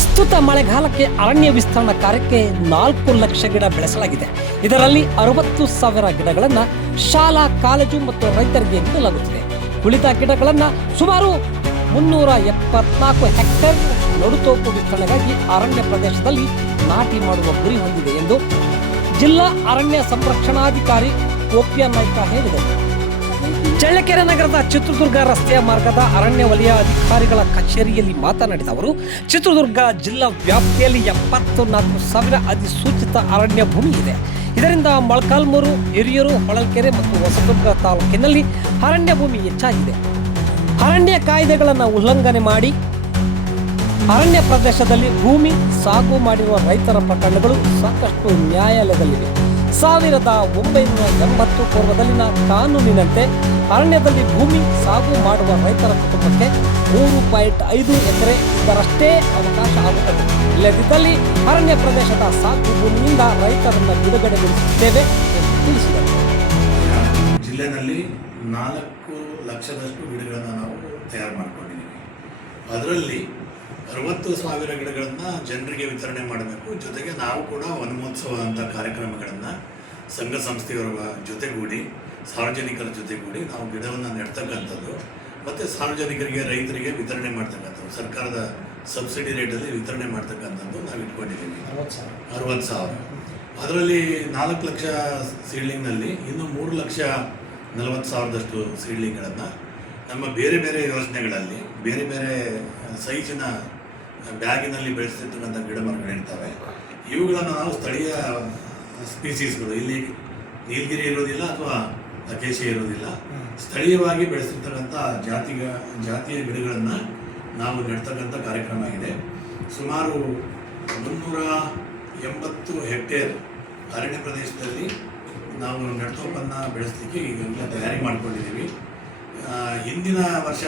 ಪ್ರಸ್ತುತ ಮಳೆಗಾಲಕ್ಕೆ ಅರಣ್ಯ ವಿಸ್ತರಣಾ ಕಾರ್ಯಕ್ಕೆ 4 ಲಕ್ಷ ಗಿಡ ಬೆಳೆಸಲಾಗಿದೆ. ಇದರಲ್ಲಿ 60,000 ಗಿಡಗಳನ್ನು ಶಾಲಾ, ಕಾಲೇಜು ಮತ್ತು ರೈತರಿಗೆ ನೀಡಲಾಗುತ್ತಿದೆ. ಉಳಿದ ಗಿಡಗಳನ್ನು ಸುಮಾರು 374 ಹೆಕ್ಟೇರ್ ನಡುತೋಪು ವಿಸ್ತರಣೆಗಾಗಿ ಅರಣ್ಯ ಪ್ರದೇಶದಲ್ಲಿ ನಾಟಿ ಮಾಡುವ ಗುರಿ ಹೊಂದಿದೆ ಎಂದು ಜಿಲ್ಲಾ ಅರಣ್ಯ ಸಂರಕ್ಷಣಾಧಿಕಾರಿ ಗೋಪ್ಯ ನಾಯ್ಕ ಹೇಳಿದರು. ಚಳ್ಳಕೆರೆ ನಗರದ ಚಿತ್ರದುರ್ಗ ರಸ್ತೆಯ ಮಾರ್ಗದ ಅರಣ್ಯ ವಲಯ ಅಧಿಕಾರಿಗಳ ಕಚೇರಿಯಲ್ಲಿ ಮಾತನಾಡಿದ ಅವರು, ಚಿತ್ರದುರ್ಗ ಜಿಲ್ಲಾ ವ್ಯಾಪ್ತಿಯಲ್ಲಿ 74,000 ಅಧಿಸೂಚಿತ ಅರಣ್ಯ ಭೂಮಿ ಇದೆ. ಇದರಿಂದ ಮೊಳಕಾಲ್ಮೂರು, ಹಿರಿಯೂರು, ಹೊಳಲ್ಕೆರೆ ಮತ್ತು ಹೊಸದುರ್ಗ ತಾಲೂಕಿನಲ್ಲಿ ಅರಣ್ಯ ಭೂಮಿ ಹೆಚ್ಚಾಗಿದೆ. ಅರಣ್ಯ ಕಾಯ್ದೆಗಳನ್ನು ಉಲ್ಲಂಘನೆ ಮಾಡಿ ಅರಣ್ಯ ಪ್ರದೇಶದಲ್ಲಿ ಭೂಮಿ ಸಾಗು ಮಾಡಿರುವ ರೈತರ ಪ್ರಕರಣಗಳು ಸಾಕಷ್ಟು ನ್ಯಾಯಾಲಯದಲ್ಲಿವೆ. 1980 ಪೂರ್ವದಲ್ಲಿನ ಕಾನೂನಿನಂತೆ ಅರಣ್ಯದಲ್ಲಿ ಭೂಮಿ ಸಾಗು ಮಾಡುವ ರೈತರ ಕುಟುಂಬಕ್ಕೆ 3.5 ಎಕರೆ ಇದರಷ್ಟೇ ಅವಕಾಶ ಆಗುತ್ತದೆ. ಇಲ್ಲದಿದ್ದಲ್ಲಿ ಅರಣ್ಯ ಪ್ರದೇಶದ ಸಾಕು ಭೂಮಿಯಿಂದ ರೈತರನ್ನು ಬಿಡುಗಡೆಗೊಳಿಸುತ್ತೇವೆ ಎಂದು ತಿಳಿಸಿದರು. ಜಿಲ್ಲೆಯಲ್ಲಿ 4 ಲಕ್ಷದಷ್ಟು ಗಿಡಗಳನ್ನು ನಾವು ತಯಾರು ಮಾಡಿಕೊಂಡಿದ್ದೀವಿ. ಅದರಲ್ಲಿ 60,000 ಗಿಡಗಳನ್ನು ಜನರಿಗೆ ವಿತರಣೆ ಮಾಡಬೇಕು. ಜೊತೆಗೆ ನಾವು ಕೂಡ ವನಮಹೋತ್ಸವ ಅಂತ ಕಾರ್ಯಕ್ರಮಗಳನ್ನು ಸಂಘ ಸಂಸ್ಥೆಯವರ ಜೊತೆಗೂಡಿ, ಸಾರ್ವಜನಿಕರ ಜೊತೆಗೂಡಿ ನಾವು ಗಿಡವನ್ನು ನೆಡ್ತಕ್ಕಂಥದ್ದು ಮತ್ತು ಸಾರ್ವಜನಿಕರಿಗೆ, ರೈತರಿಗೆ ವಿತರಣೆ ಮಾಡ್ತಕ್ಕಂಥದ್ದು, ಸರ್ಕಾರದ ಸಬ್ಸಿಡಿ ರೇಟಲ್ಲಿ ವಿತರಣೆ ಮಾಡ್ತಕ್ಕಂಥದ್ದು ನಾವು ಇಟ್ಕೊಂಡಿದ್ದೀವಿ. 60,000. ಅದರಲ್ಲಿ 4 ಲಕ್ಷ ಸೀಡ್ಲಿಂಗ್ನಲ್ಲಿ ಇನ್ನು 3,40,000 ಸೀಡ್ಲಿಂಗ್ಗಳನ್ನು ನಮ್ಮ ಬೇರೆ ಬೇರೆ ಯೋಜನೆಗಳಲ್ಲಿ ಬೇರೆ ಬೇರೆ ಸೈಜಿನ ಬ್ಯಾಗಿನಲ್ಲಿ ಬೆಳೆಸಿರ್ತಕ್ಕಂಥ ಗಿಡ ಮರಗಳಿರ್ತವೆ. ಇವುಗಳನ್ನು ನಾವು ಸ್ಥಳೀಯ ಸ್ಪೀಸೀಸ್ಗಳು, ಇಲ್ಲಿ ನೀಲಗಿರಿ ಇರೋದಿಲ್ಲ ಅಥವಾ ಅಕೇಶಿ ಇರೋದಿಲ್ಲ, ಸ್ಥಳೀಯವಾಗಿ ಬೆಳೆಸಿರ್ತಕ್ಕಂಥ ಜಾತಿಯ ಗಿಡಗಳನ್ನು ನಾವು ನೆಡ್ತಕ್ಕಂಥ ಕಾರ್ಯಕ್ರಮ ಇದೆ. ಸುಮಾರು 380 ಹೆಕ್ಟೇರ್ ಅರಣ್ಯ ಪ್ರದೇಶದಲ್ಲಿ ನಾವು ನೆಡ್ತೋಪನ್ನು ಬೆಳೆಸಲಿಕ್ಕೆ ಈಗೆಲ್ಲ ತಯಾರಿ ಮಾಡಿಕೊಂಡಿದ್ದೀವಿ. ಹಿಂದಿನ ವರ್ಷ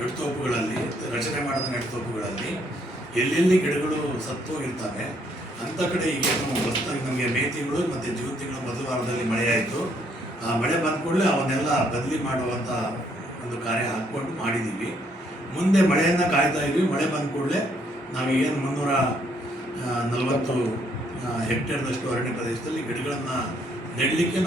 ನೆಡ್ತೋಪುಗಳಲ್ಲಿ, ರಚನೆ ಮಾಡಿದ ನೆಡ್ತೋಪುಗಳಲ್ಲಿ ಎಲ್ಲೆಲ್ಲಿ ಗಿಡಗಳು ಸತ್ತೋಗಿರ್ತವೆ ಅಂಥ ಕಡೆ ಈಗೇನು ಹೊಸದಾಗಿ ನಮಗೆ ಮೇ ತಿಂಗಳು ಮತ್ತು ಜೂನ್ ತಿಂಗಳ ಮೊದಲ ವಾರದಲ್ಲಿ ಮಳೆ ಆಯಿತು. ಆ ಮಳೆ ಬಂದ ಕೂಡಲೇ ಅವನ್ನೆಲ್ಲ ಬದಲಿ ಮಾಡುವಂಥ ಒಂದು ಕಾರ್ಯ ಹಾಕ್ಕೊಂಡು ಮಾಡಿದ್ದೀವಿ. ಮುಂದೆ ಮಳೆಯನ್ನು ಕಾಯ್ತಾ ಇದ್ವಿ. ಮಳೆ ಬಂದ ಕೂಡಲೇ ನಾವು ಏನು 340 ಹೆಕ್ಟೇರ್ದಷ್ಟು ಅರಣ್ಯ ಪ್ರದೇಶದಲ್ಲಿ ಗಿಡಗಳನ್ನು ನೆಡಲಿಕ್ಕೆ